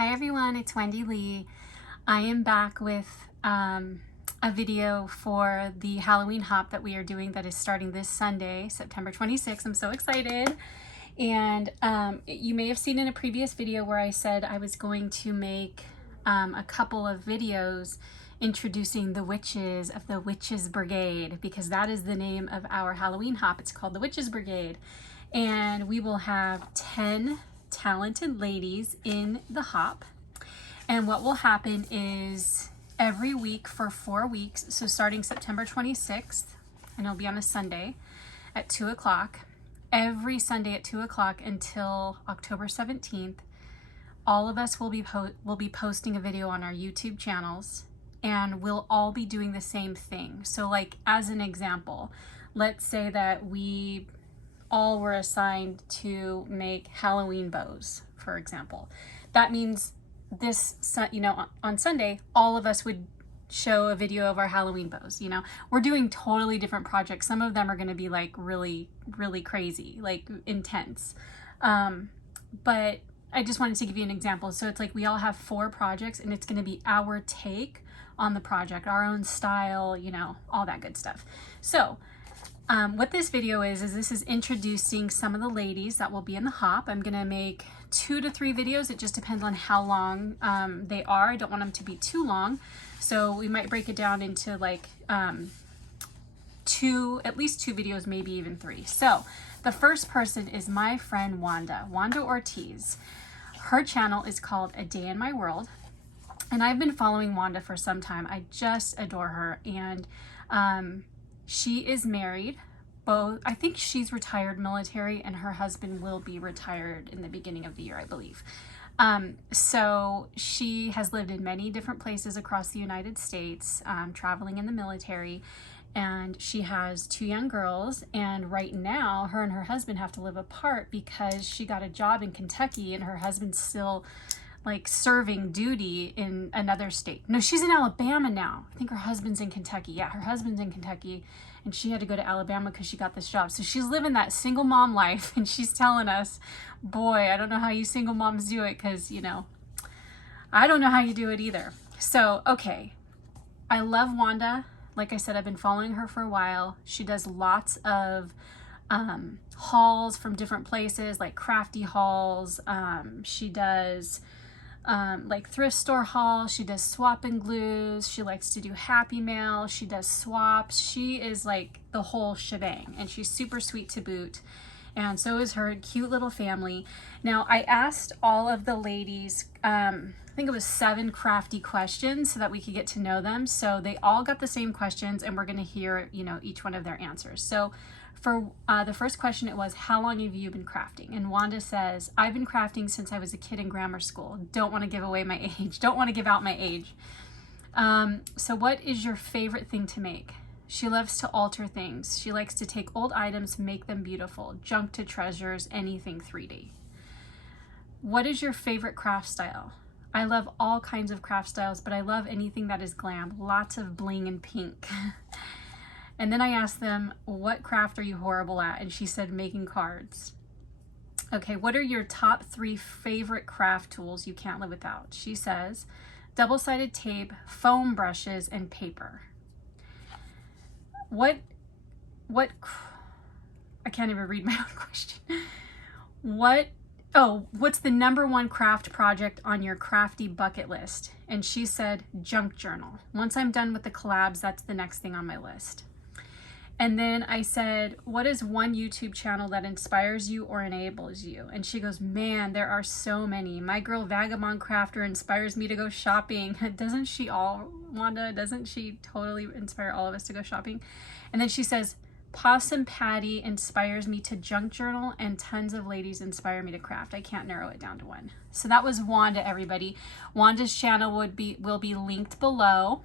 Hi everyone, it's Wendy Lee. I am back with a video for the Halloween hop that we are doing that is starting this Sunday, September 26th. I'm so excited. And you may have seen in a previous video where I said I was going to make a couple of videos introducing the witches of the Witches Brigade, because that is the name of our Halloween hop. It's called the Witches Brigade. And we will have 10 talented ladies in the hop. And what will happen is every week for 4 weeks, so starting September 26th, and it'll be on a Sunday at 2 o'clock, every Sunday at 2 o'clock until October 17th, all of us will be posting a video on our YouTube channels, and we'll all be doing the same thing. So like, as an example, let's say that we all were assigned to make Halloween bows, for example. That means this, on Sunday, all of us would show a video of our Halloween bows. We're doing totally different projects. Some of them are going to be like really, really crazy, like intense. But I just wanted to give you an example. So it's like we all have 4 projects, and it's going to be our take on the project, our own style, all that good stuff. So what this video is this is introducing some of the ladies that will be in the hop. I'm gonna make 2 to 3 videos. It just depends on how long they are. I don't want them to be too long. So we might break it down into like at least 2 videos, maybe even 3. So the first person is my friend Wanda Ortiz. Her channel is called A Day in My World. And I've been following Wanda for some time. I just adore her. And she is married. I think she's retired military, and her husband will be retired in the beginning of the year, I believe. So she has lived in many different places across the United States, traveling in the military, and she has 2 young girls. And right now, her and her husband have to live apart because she got a job in Kentucky, and her husband's still like serving duty in another state. No, she's in Alabama now. I think her husband's in Kentucky. Yeah, her husband's in Kentucky, and she had to go to Alabama because she got this job. So she's living that single mom life, and she's telling us, boy, I don't know how you single moms do it, because, I don't know how you do it either. So, okay, I love Wanda. Like I said, I've been following her for a while. She does lots of hauls from different places, like crafty hauls. She does like thrift store hauls. She does swap and glues. She likes to do happy mail. She does swaps. She is like the whole shebang, and she's super sweet to boot. And so is her cute little family. Now, I asked all of the ladies, I think it was 7 crafty questions so that we could get to know them. So they all got the same questions, and we're going to hear, each one of their answers. So for the first question, it was, how long have you been crafting? And Wanda says, I've been crafting since I was a kid in grammar school. Don't want to give away my age. Don't want to give out my age. So what is your favorite thing to make? She loves to alter things. She likes to take old items, make them beautiful. Junk to treasures, anything 3D. What is your favorite craft style? I love all kinds of craft styles, but I love anything that is glam. Lots of bling and pink. And then I asked them, what craft are you horrible at? And she said, making cards. Okay, what are your top 3 favorite craft tools you can't live without? She says, double-sided tape, foam brushes, and paper. I can't even read my own question. What's the #1 craft project on your crafty bucket list? And she said, junk journal. Once I'm done with the collabs, that's the next thing on my list. And then I said, what is one YouTube channel that inspires you or enables you? And she goes, man, there are so many. My girl Vagabond Crafter inspires me to go shopping. Doesn't she Wanda? Doesn't she totally inspire all of us to go shopping? And then she says, Possum Patty inspires me to junk journal, and tons of ladies inspire me to craft. I can't narrow it down to one. So that was Wanda, everybody. Wanda's channel will be linked below.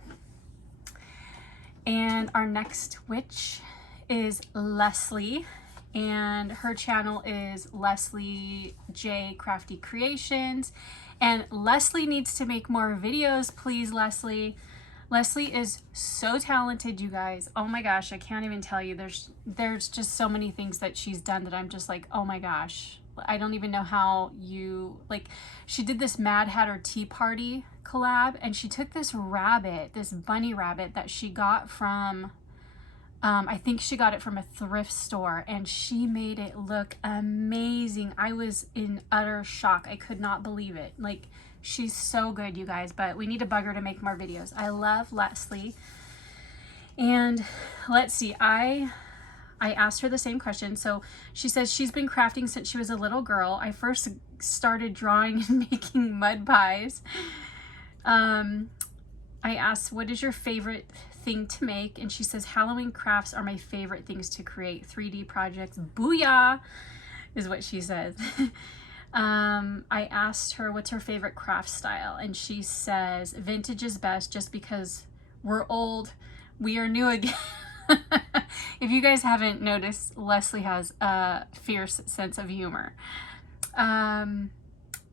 And our next witch is Leslie, and her channel is Leslie J Crafty Creations. And Leslie needs to make more videos, please, Leslie. Leslie is so talented, you guys. Oh my gosh, I can't even tell you. There's just so many things that she's done that I'm just like, oh my gosh, I don't even know how you, like, she did this Mad Hatter Tea Party collab, and she took this rabbit, this bunny rabbit that she got from, I think she got it from a thrift store, and she made it look amazing. I was in utter shock. I could not believe it. Like, she's so good, you guys, but we need to bug her to make more videos. I love Leslie. And let's see, I asked her the same question. So she says she's been crafting since she was a little girl. I first started drawing and making mud pies. I asked, what is your favorite thing to make? And she says, Halloween crafts are my favorite things to create. 3D projects, booyah, is what she says. I asked her what's her favorite craft style, and she says vintage is best just because we're old, we are new again. If you guys haven't noticed, Leslie has a fierce sense of humor. And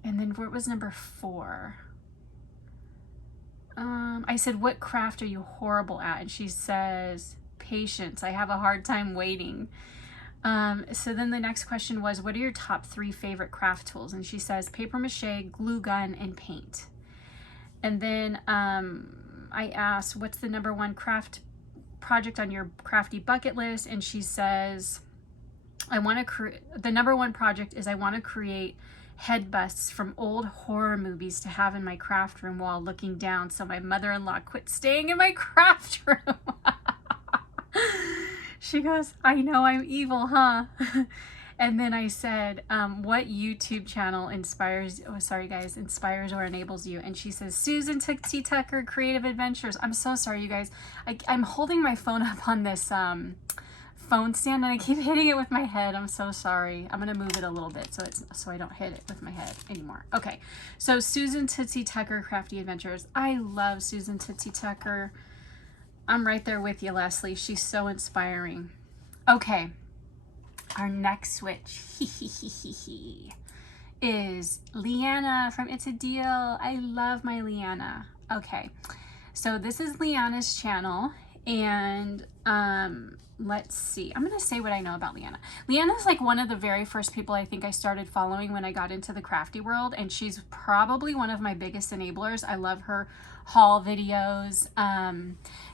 then what was number 4? I said, what craft are you horrible at? And she says, patience. I have a hard time waiting. So then the next question was, what are your top 3 favorite craft tools? And she says, paper mache, glue gun, and paint. And then I asked, what's the number 1 craft project on your crafty bucket list? And she says, the number 1 project is I want to create head busts from old horror movies to have in my craft room while looking down so my mother-in-law quit staying in my craft room. She goes, I know I'm evil, huh? And then I said, what YouTube channel inspires or enables you? And she says, Susan T. Tucker, Creative Adventures. I'm so sorry, you guys. I'm holding my phone up on this phone stand, and I keep hitting it with my head. I'm so sorry. I'm gonna move it a little bit so I don't hit it with my head anymore. Okay, so Susan T. Tucker, Crafty Adventures. I love Susan T. Tucker. I'm right there with you, Leslie. She's so inspiring. Okay, our next switch is Leanna from It's a Deal. I love my Leanna. Okay, so this is Leanna's channel, and let's see. I'm going to say what I know about Leanna. Leanna is like one of the very first people I think I started following when I got into the crafty world, and she's probably one of my biggest enablers. I love her haul videos.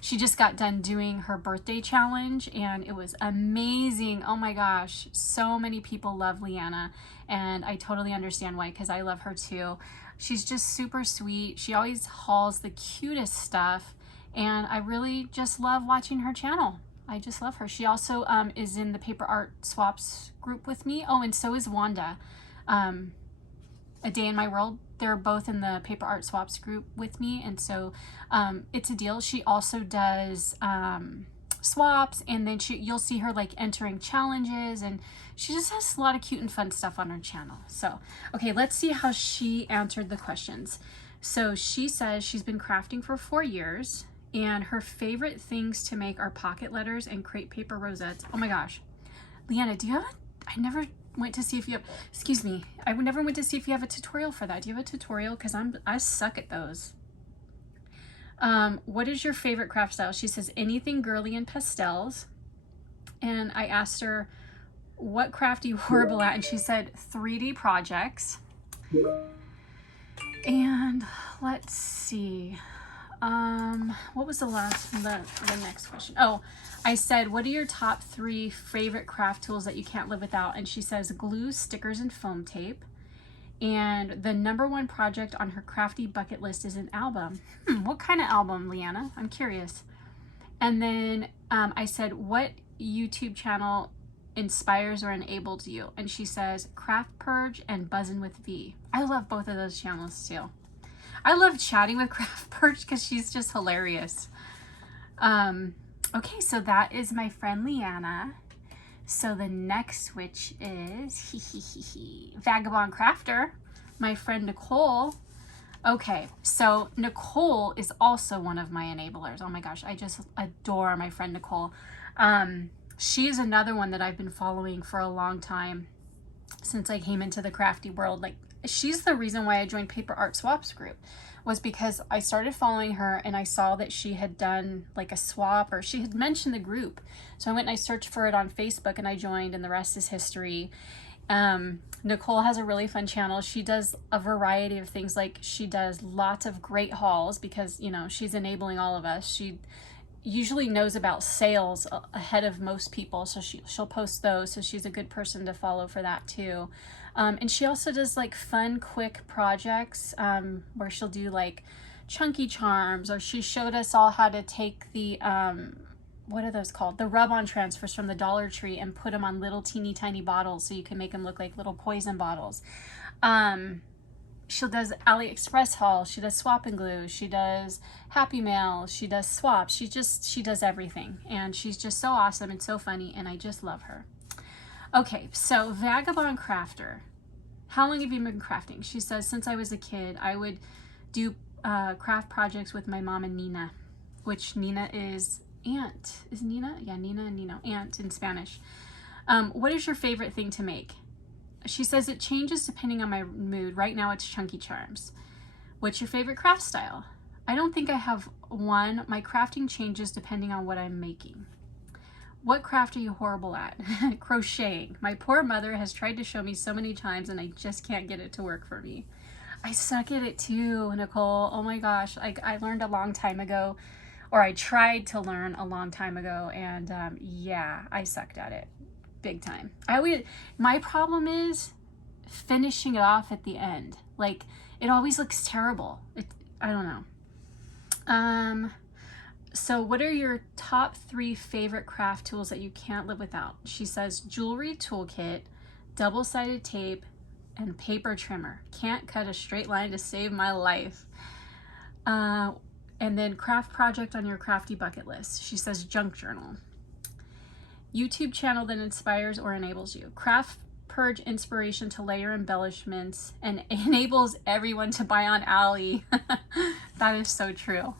She just got done doing her birthday challenge, and it was amazing. Oh my gosh, so many people love Leanna, and I totally understand why, because I love her too. She's just super sweet. She always hauls the cutest stuff, and I really just love watching her channel. I just love her. She also is in the Paper Art Swaps group with me. Oh, and so is Wanda. A Day in My World. They're both in the Paper Art Swaps group with me. And so It's a Deal. She also does swaps, and then you'll see her like entering challenges, and she just has a lot of cute and fun stuff on her channel. So, okay, let's see how she answered the questions. So she says she's been crafting for 4 years, and her favorite things to make are pocket letters and crepe paper rosettes. Oh my gosh. Leanna, do you have I never went to see if you have, excuse me, I never went to see if you have a tutorial for that. Do you have a tutorial? Because I suck at those. What is your favorite craft style? She says anything girly and pastels. And I asked her, what craft are you horrible at? And she said 3D projects. And let's see. What was the next question? Oh, I said, what are your top 3 favorite craft tools that you can't live without? And she says glue, stickers, and foam tape. And the number 1 project on her crafty bucket list is an album. What kind of album, Leanna? I'm curious. And then I said, what YouTube channel inspires or enables you? And she says Craft Purge and Buzzin' with V. I love both of those channels too. I love chatting with Craft Purge because she's just hilarious. Okay, so that is my friend Leanna. So the next switch is Vagabond Crafter, my friend Nicole. Okay, so Nicole is also one of my enablers. Oh my gosh, I just adore my friend Nicole. She is another one that I've been following for a long time since I came into the crafty world. Like, she's the reason why I joined Paper Art Swaps group, was because I started following her and I saw that she had done like a swap, or she had mentioned the group. So I went and I searched for it on Facebook and I joined, and the rest is history. Nicole has a really fun channel. She does a variety of things. Like she does lots of great hauls because, you know, she's enabling all of us. She usually knows about sales ahead of most people, so she'll post those. So she's a good person to follow for that too. And she also does like fun, quick projects where she'll do like chunky charms, or she showed us all how to take the what are those called? The rub-on transfers from the Dollar Tree and put them on little teeny tiny bottles so you can make them look like little poison bottles. She does AliExpress haul. She does swap and glue. She does Happy Mail. She does swaps. She does everything. And she's just so awesome and so funny, and I just love her. Okay, so Vagabond Crafter. How long have you been crafting? She says, since I was a kid, I would do craft projects with my mom and Nina, which Nina is aunt. Is Nina? Yeah, Nina and Nino. Aunt in Spanish. What is your favorite thing to make? She says it changes depending on my mood. Right now it's chunky charms. What's your favorite craft style? I don't think I have one. My crafting changes depending on what I'm making. What craft are you horrible at? Crocheting. My poor mother has tried to show me so many times and I just can't get it to work for me. I suck at it too, Nicole. Oh my gosh. I learned a long time ago, or I tried to learn a long time ago, and yeah, I sucked at it big time. My problem is finishing it off at the end. Like, it always looks terrible. I don't know. So what are your top 3 favorite craft tools that you can't live without? She says jewelry toolkit, double-sided tape, and paper trimmer. Can't cut a straight line to save my life. And then craft project on your crafty bucket list. She says junk journal. YouTube channel that inspires or enables you. Craft purge inspiration to layer embellishments and enables everyone to buy on Ali. That is so true.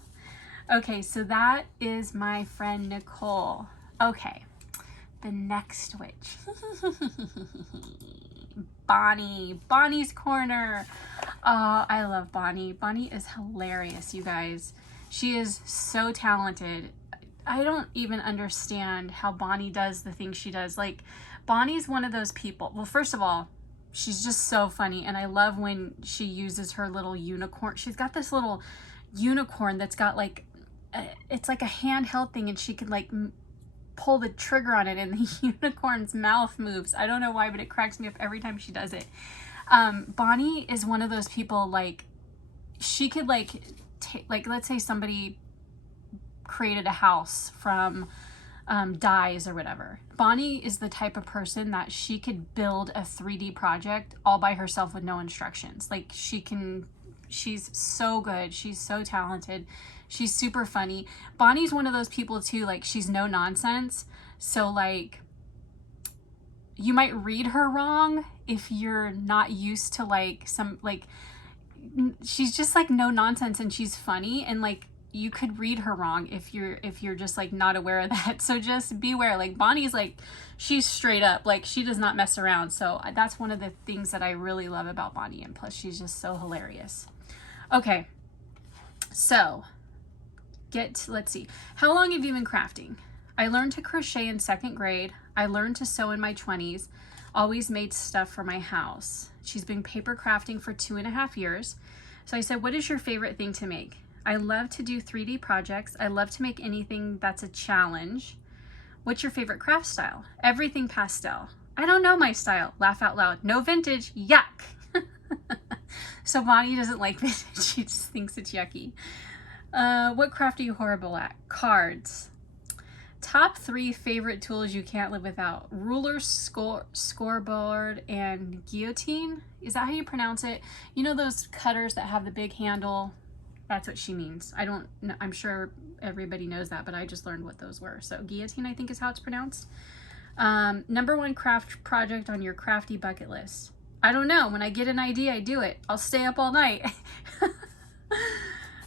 Okay, so that is my friend Nicole. Okay, the next witch. Bonnie. Bonnie's Corner. Oh, I love Bonnie. Bonnie is hilarious, you guys. She is so talented. I don't even understand how Bonnie does the things she does. Like, Bonnie's one of those people. Well, first of all, she's just so funny. And I love when she uses her little unicorn. She's got this little unicorn that's got like, it's like a handheld thing, and she can like pull the trigger on it and the unicorn's mouth moves. I don't know why, but it cracks me up every time she does it. Bonnie is one of those people, like, she could like let's say somebody created a house from dyes or whatever. Bonnie is the type of person that she could build a 3D project all by herself with no instructions. Like, she's so good. She's so talented. She's super funny. Bonnie's one of those people too, like, she's no nonsense. So like, you might read her wrong if you're not used to like she's just like no nonsense, and she's funny, and like, you could read her wrong if you're just like not aware of that. So just beware. Like, Bonnie's like, she's straight up, like, she does not mess around. So that's one of the things that I really love about Bonnie, and plus she's just so hilarious. Okay, so let's see. How long have you been crafting? I learned to crochet in 2nd grade. I learned to sew in my 20s. Always made stuff for my house. She's been paper crafting for 2.5 years. So I said, what is your favorite thing to make? I love to do 3D projects. I love to make anything that's a challenge. What's your favorite craft style? Everything pastel. I don't know my style. Laugh out loud. No vintage. Yuck. So Bonnie doesn't like vintage. She just thinks it's yucky. What craft are you horrible at? Cards. Top 3 favorite tools you can't live without. Ruler, scoreboard, and guillotine. Is that how you pronounce it? You know those cutters that have the big handle? That's what she means. I don't know. I'm sure everybody knows that, but I just learned what those were. So guillotine, I think, is how it's pronounced. Number 1 craft project on your crafty bucket list. I don't know. When I get an idea, I do it. I'll stay up all night.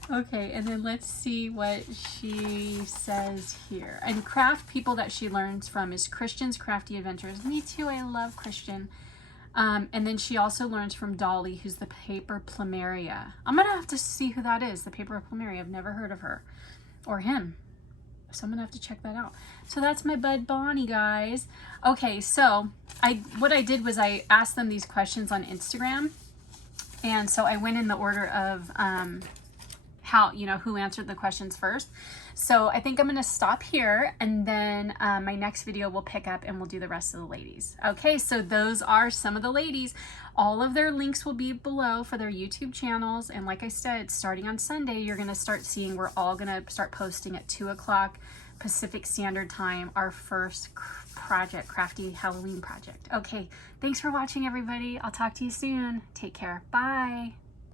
Okay, and then let's see what she says here. And craft people that she learns from is Christian's Crafty Adventures. Me too, I love Christian. And then she also learns from Dolly, who's the paper plumeria. I'm gonna have to see who that is, the paper plumeria. I've never heard of her or him. So I'm gonna have to check that out. So that's my bud Bonnie, guys. Okay, so what I did was I asked them these questions on Instagram. And so I went in the order of how, you know, who answered the questions first. So I think I'm going to stop here, and then my next video will pick up and we'll do the rest of the ladies. Okay, so those are some of the ladies. All of their links will be below for their YouTube channels. And like I said, starting on Sunday, you're going to start seeing, we're all going to start posting at 2 o'clock Pacific Standard Time, our first project, crafty Halloween project. Okay, thanks for watching, everybody. I'll talk to you soon. Take care. Bye.